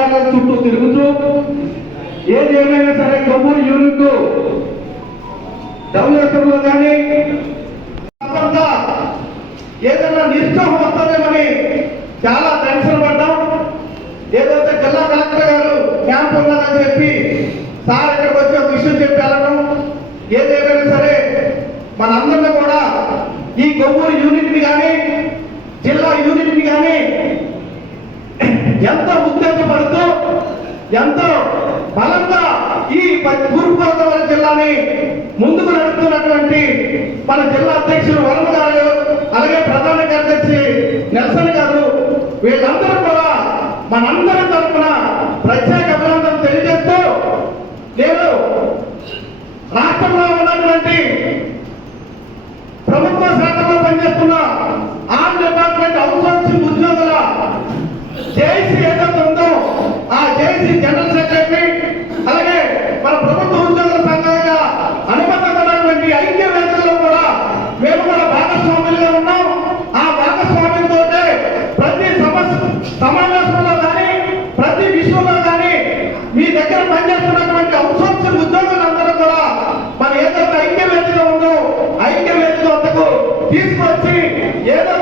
కార్యాలయం చుట్టూ తిరుగుతూ ఏది ఏమైనా సరే కొమ్మూరు యూనిట్ డబ్ల్యూఎస్ఎంలో కానీ ఏదైనా నిష్టం వస్తుందేమని చాలా టెన్షన్ పడ్డాం. ఏదైతే జిల్లా కలెక్టర్ గారు క్యాంప్ ఉన్నదని చెప్పి సార్ ఇక్కడికి వచ్చి ఒక విషయం చెప్పి వెళ్ళడం ఏదేమైనా సరే మనందరినీ కూడా ఈ కొవ్వూరు యూనిట్ని కానీ జిల్లా యూనిట్ని కానీ ఎంతో ఉత్తేజపడుతూ ఎంతో బలంగా ఈ తూర్పు తూర్పుగోదావరి జిల్లాని ముందుకు నడుపుతున్నటువంటి మన జిల్లా అధ్యక్షులు వరుణ గారు అలాగే ప్రధాన కార్యదర్శి నెల్సన్ గారు వీళ్ళందరూ కూడా మనందరి తరఫున ప్రత్యేక అభినందన తెలియజేస్తూ నేను రాష్ట్రంలో ఉన్నటువంటి ప్రభుత్వ శాఖలో పనిచేస్తున్న ఆన్ డిపార్ట్మెంట్ అవుట్సోర్సింగ్ ఉద్యోగుల జేసీ ఏదైతే ఉందో ఆ జేసీ జనరల్ సెక్రటరీ అలాగే మన ప్రభుత్వ ఉద్యోగుల సంఘంగా అనుబంధమైనటువంటి ఐక్య వేదికలో కూడా మేము కూడా భాగస్వాములుగా ఉన్నాం ఆ భాగస్వామ్యంతో ప్రతి సమస్య సమావేశంలో కానీ ప్రతి విషయంలో కానీ మీ దగ్గర పనిచేస్తున్నటువంటి అవుట్సోర్సింగ్ ఉద్యోగులందరూ కూడా మన ఏదైతే ఐక్య వేదిక ఉందో ఐక్య వేదిక వద్దకు తీసుకొచ్చి ఏదో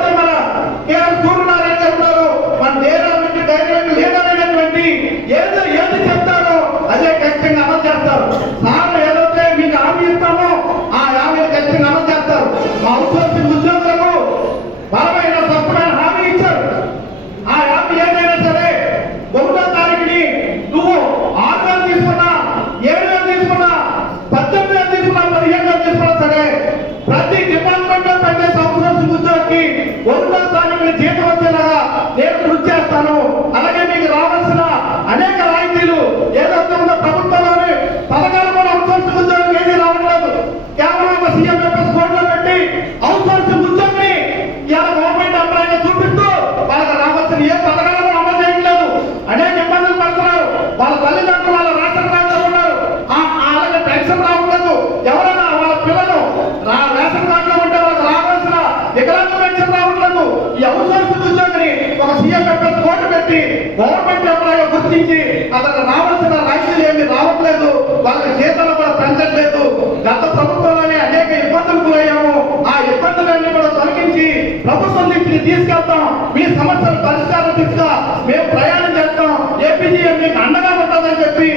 సరే ప్రతి డిపార్ట్మెంట్లో పనిచేసే సంవత్సరం ఉద్యోగికి ఒకటో తారీఖుని జీతం వచ్చేలాగా నేను కృషి చేస్తాను. అలాగే మీకు రావాల్సిన అనేక రాయితీలు ఏదైతే ఉందో ప్రభుత్వంలోని పథకాలు కూడా అవుట్సోర్సింగ్ ఉద్యోగం ఏది రావట్లేదు. కేవలం ఒక సీఎం ఎంఎస్ కోర్టులో పెట్టి అవుట్సోర్సింగ్ ఉద్యోగిని ఇలా గవర్నమెంట్ ఎంప్లాయీగా చూపిస్తూ వాళ్ళకి రావాల్సిన ఏ పథకాలు కూడా అమలు చేయట్లేదు అనేక ఇబ్బందులు పడుతున్నారు వాళ్ళ తల్లిదండ్రులు వాళ్ళ రేషన్ కార్డులో ఉన్నారు ఆ- వాళ్ళకి పెన్షన్ రావట్లేదు ఎవరైనా వాళ్ళ పిల్లలు రా రేషన్ కార్డులో ఉంటే వాళ్ళకి రావాల్సిన వికలాంగ పెన్షన్ రావట్లేదు ఈ అవుట్సోర్సింగ్ ఉద్యోగిని ఒక సీఎం ఎంఎస్ కోర్టు పెట్టి గవర్నమెంట్ ఎంప్లాయీ గుర్తించి అతను రావాల్సిన రాయితీలు ఏమి రావట్లేదు. వాళ్ళ జీతాలు కూడా పెంచట్లేదు గత ప్రభుత్వంలోనే అనేక ఇబ్బందులు గురయ్యాము. ఆ ఇబ్బందులన్నీ కూడా తొలగించి ప్రభుత్వం నుంచి తీసుకెళ్తాం. మీ సమస్యలు పరిష్కారం తీసుకు మేము ప్రయాణం చేస్తాం. ఏపీజీఎం మీకు అండగా ఉంటుందని చెప్పి